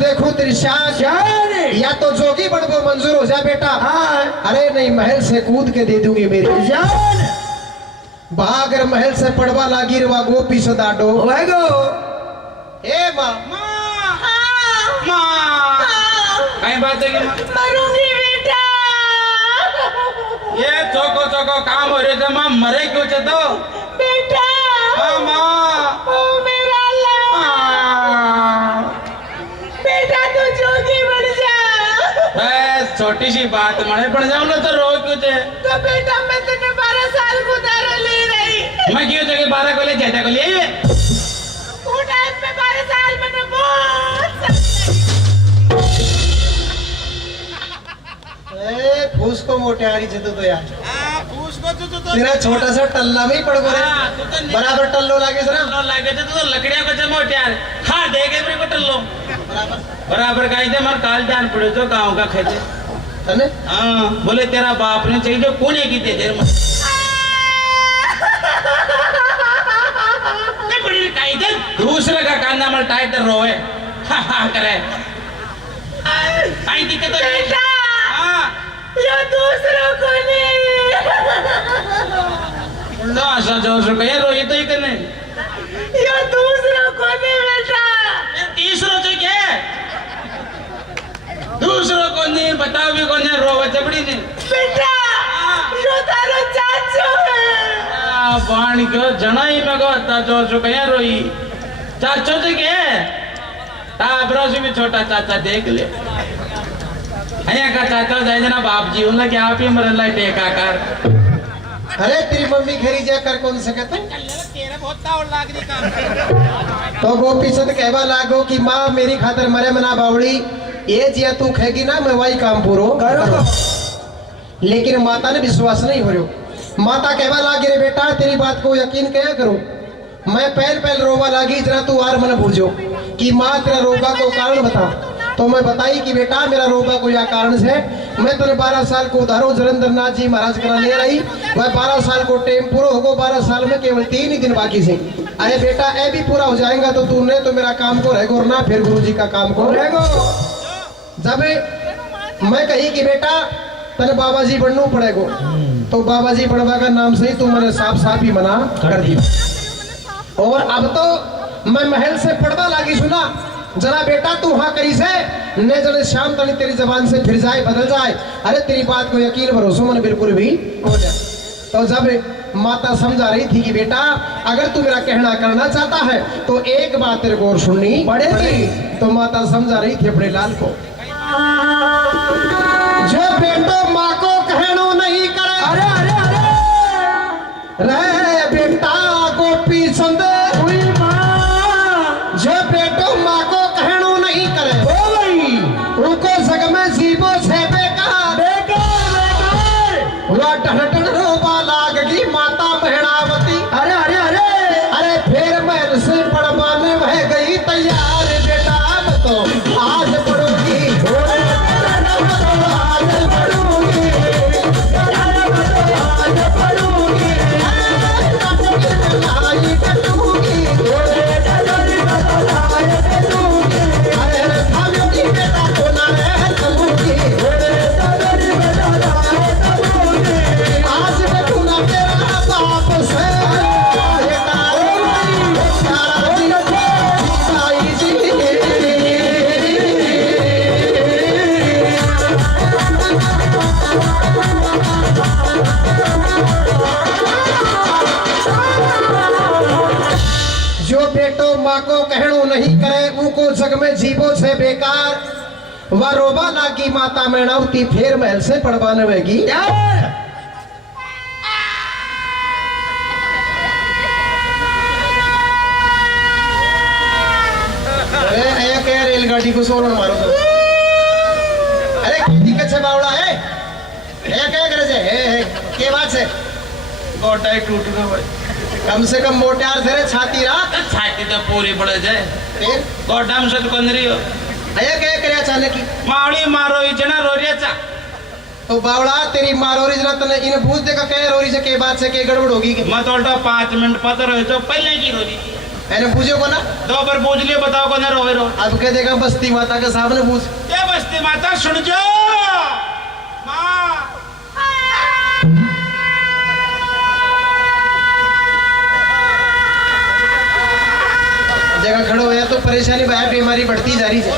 देखूं तेरी शान, या तो जोगी बनबो मंजूर हो जा बेटा। अरे नहीं महल से कूद के दे दूंगी मेरी जान। भागर महल से पड़वा लागी रवा गोपी सदाडो होएगो। ए माँ कहीं बात है कि मरूंगी बेटा। ये चौको चौको काम हो रहे थे माँ, मरे क्यों चे तो बेटा माँ ओ मेरा अल्लाह, बेटा तू जोगी बन जा। बस छोटी सी बात मरे बन जाऊं ना तो रो क्यों थे? तो बेटा मैं तुझे 12 साल को दारू ले रही। मैं क्यों जगह 12 को ले जाता को लिए वो टाइम पे 12 साल मैंने बहुत फूस को मोटियारी जतो तो यार फूस को तो तेरा छोटा सा टल्ला में ही पड़ गया। बराबर टल्लो लागे सर टल्लो लागे तो लकड़ियां को जमो यार। हाँ देखे मेरे को टल्लो बराबर का इधर मर काल जान पड़े तो गांव का खेते तने। हाँ बोले तेरा बाप ने चाहिए जो कोने की दे देर में बड़ी का इधर दूसरे का कांदा मर टाइटर रोए हाँ करे आई दिक्कत तो नहीं। ये दूसरों को नहीं तो आशा जोर से कहे रोई तो ही करने ये दूसरों को नहीं बेटा। तीसरों से क्या दूसरों को नहीं बताओ भी कौन है रोवे चपड़ी ने बेटा यो तारो चाचू है। बाण क्यों जनाई में को ता जोर से कहे रोई चाचो से क्या ताबरा से भी छोटा चाचा देख ले अया का चाचा जाए जना बाप जी उनला क्या आप ही मरला टेका कर। अरे तेरी मम्मी घेरी जा कर कौन सकते तेरा बहुत तावड़ लाग रही काम तो गोपी सद कहवा लागो कि माँ मेरी खातर मरे मना बावड़ी ये जिया तू खेगी ना मैं वही काम पूरो करो। लेकिन माता ने विश्वास नहीं हो रहा। माता कहवा लागी रे बेटा तेरी बात को यकीन क्या करो। मैं पहल रोवा लागी जरा तू आर मन पूछो कि माँ तेरा रोगा को कारण बता। तो मैं बताई कि बेटा मेरा रोगा को यह कारण से मैं तेरे 12 साल को उधारो जलंधर नाथ जी महाराज करा ले रही। वह 12 साल को टाइम पूरा होगा 12 साल में केवल 3 ही दिन बाकी से। अरे बेटा ए भी पूरा हो जाएगा तो तूने तो मेरा काम को रहेगा और ना फिर गुरुजी का काम को रहेगा। जब मैं कही कि बेटा तेरे बाबा जी बनना पड़ेगा तो बाबा जी बनवा का नाम से ही तू मैंने साफ ही मना कर दिया। और अब तो मैं महल से पड़वा लागी सुना जरा बेटा तू हाँ करी से ने जने शाम तनी तेरी जबान से फिर जाए बदल जाए। अरे तेरी बात को यकीन भरोसा मन बिल्कुल भी हो जाए। तो जब माता समझा रही थी कि बेटा अगर तू मेरा कहना करना चाहता है तो एक बात तेरे को और सुननी पड़ेगी। तो माता समझा रही थी अपने लाल को जो बेटो माँ को कहना नहीं करे। अरे अरे अरे रे बेटा गोपी संदे जो बेटो माँ को कहना नहीं करे ओ भाई उनको जग में जीवो से बेकार वह टहटन रोबा लागगी माता महणावती। अरे अरे अरे अरे फिर महल से पड़वाने वह गई तैयार। बेटा अब तो आज पड़ोगी नहीं करे उनको जग में जीवो से बेकार। वह रोबा लागी माता मैणावती फिर महल से पड़वाने वेगी। रेलगाड़ी को सोना मारो तो। अरे दिक्कत से बावड़ा है क्या करे से के बात से गोटा टूट गया। कम से कम मोटार से छाती रहा छाती तो पूरी पड़ जाए फिर गोटाम से कंदरी हो अया क्या करे अचानक की मावड़ी मारो ही जना रोरिया चा तो बावड़ा तेरी मारोरी जना तने इन पूछ देगा कह रोरी से के बात से के गड़बड़ होगी मत उल्टा 5 मिनट पता रहे तो पहले की रोरी मैंने पूछो को ना दो बार पूछ लियो बताओ को ना रोए रो अब कह देगा बस्ती माता के सामने पूछ ये बस्ती माता सुन जो माँ जगह खड़ो होया तो परेशानी भाया बीमारी बढ़ती जा रही है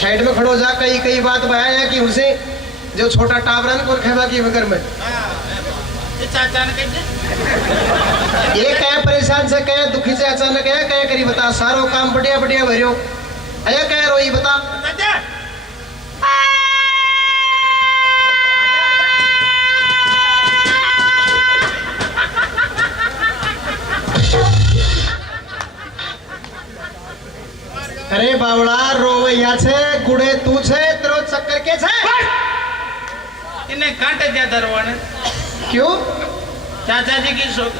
साइड में खड़ो जा कई कई बात भाया है कि उसे जो छोटा टावरन को खेवा की मगर में ये चाचा ने कह ये कहे परेशान से कहे दुखी से अचानक कहे करी बता सारो काम बढ़िया बढ़िया भरियो अया कहे रोई बता चाचा अरे बावड़ा रोवैया छे गुड़े तू छे तेरो चक्कर के छे इन्हें कांटे दिया दरवाने क्यों चाचा जी की शोक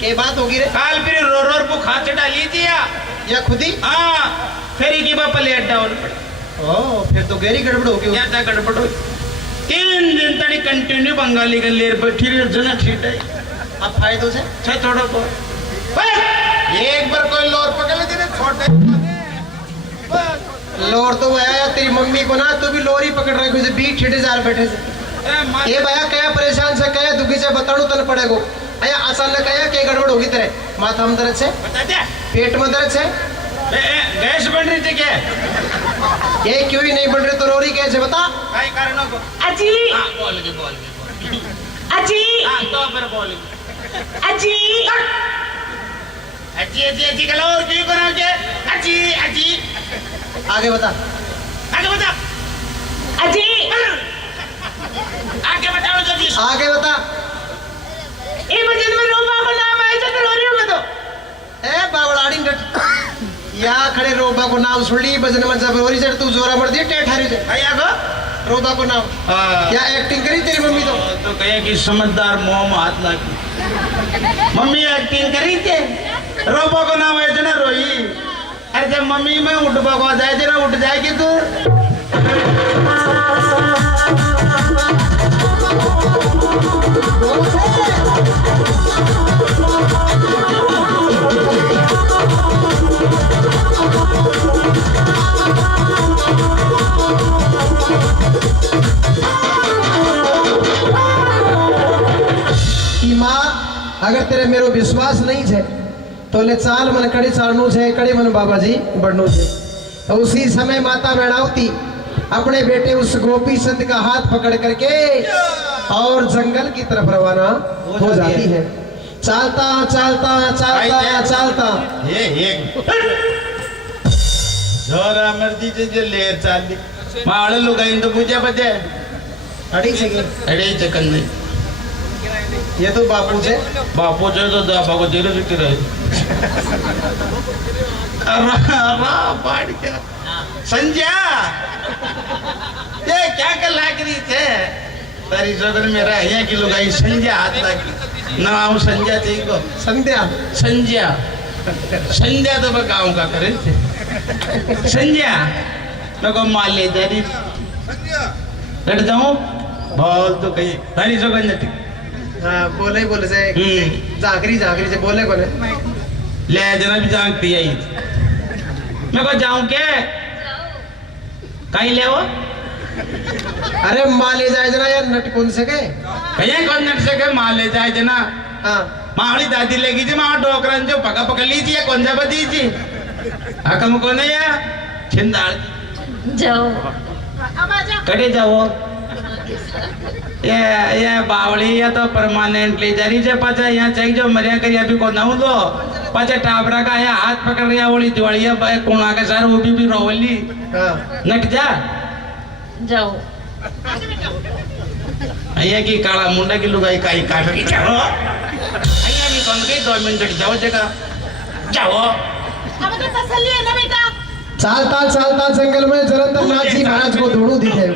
के बात होगी रे काल फिर रो रो बुखा चढ़ा लीजिए या खुदी हाँ फेरी की बापा लेट डाउन पड़े ओ फिर तो गहरी गड़बड़ होगी क्या था गड़बड़ हो 3 दिन तक कंटिन्यू बंगाली का लेर बैठी रही जना ठीक है अब फायदो से छे थोड़ा को एक बार कोई लोर पकड़ ले तेरे छोटे लोर तो आया तेरी मम्मी को ना तू भी लोरी पकड़ रहा है बीच छिटे जार बैठे से ये भैया कया परेशान से कया दुखी से बताड़ू तन पड़ेगो अया अचानक कया के गड़बड़ होगी तेरे माथा में दर्द से बता दे पेट में दर्द से गैस बन रही थी क्या ये क्यों ही नहीं बन रही तो रोरी कैसे बता कई कारणों को अजी बोल के अजी तो फिर बोल के अजी अजी अजी अजी कलो और क्यों बनाओ के अजी अजी आगे बता आगे बता अजी आगे बताओ जल्दी आगे बता ये भजन में रोबा को नाम आया तो रो रही हो तो ए बावड़ाड़ी डट या खड़े रोबा को नाम सुड़ी भजन में जब रोरी चढ़ तू जोरा मर दिए टेठारी से आया गो रोबा को नाम क्या एक्टिंग करी तेरी मम्मी तो कहे कि समझदार मुंह में हाथ लगी मम्मी एक्टिंग करी थे रोबो को नाम है ना रोई अरे जब मम्मी में उठ को जाए जना उठ जाएगी तू कि माँ अगर तेरे मेरो विश्वास नहीं है तो ले चाल मन कड़ी चालनू है कड़ी मन बाबा जी बढ़नू है तो उसी समय माता बैणावती अपने बेटे उस गोपी संत का हाथ पकड़ करके और जंगल की तरफ रवाना हो जाती है चालता चालता चालता चालता ये जोरा मर्जी जे लेर चाली माळ लुगाइन तो पूजा बजे अड़ी से अड़े चकन नहीं ये तो बापू से बापू जो तो दाबा को धीरे धीरे रहे बाढ़ क्या संजय ये क्या कर लाग रही थे तारी सदन में रहा यहाँ की लुगाई संजय हाथ लगी नाम संजय थी को संध्या संजय संजय तो मैं गाँव का करे थे संजय मैं को माल ले दारी लट जाऊं बोल तो कही तारी सगन थी हाँ बोले ही बोले से जागरी जागरी से बोले कोने ले जना भी जानती आई मैं को जाऊं के कहीं ले वो अरे माँ ले जाए जना यार नट कौन से के कहीं कौन नट से के माँ ले जाए जना हाँ माड़ी दादी लेगी थी माँ डोकरन जो पका पकड़ ली थी कौन सा बदी थी हकम को नहीं या छिंदाल जाओ कटे जाओ ये बावड़ी या तो परमानेंटली जरी जे पाचा यहाँ चाहिए जो मरिया करी अभी को नाऊ दो पाचा टाबरा का या हाथ पकड़ रिया ओली दिवालिया कोणा के सारे वो भी रोवली हाँ नट जा जाओ अయ్యా की काला मुंडा की लुगाई काई काट रही जाओ अయ్యా की कौन गई 2 मिनट जाओ जगह जाओ अब तो तसल्ली है ना बेटा चालता चालता जंगल में जलंधर नाथ जी महाराज को दौड़ू दिखे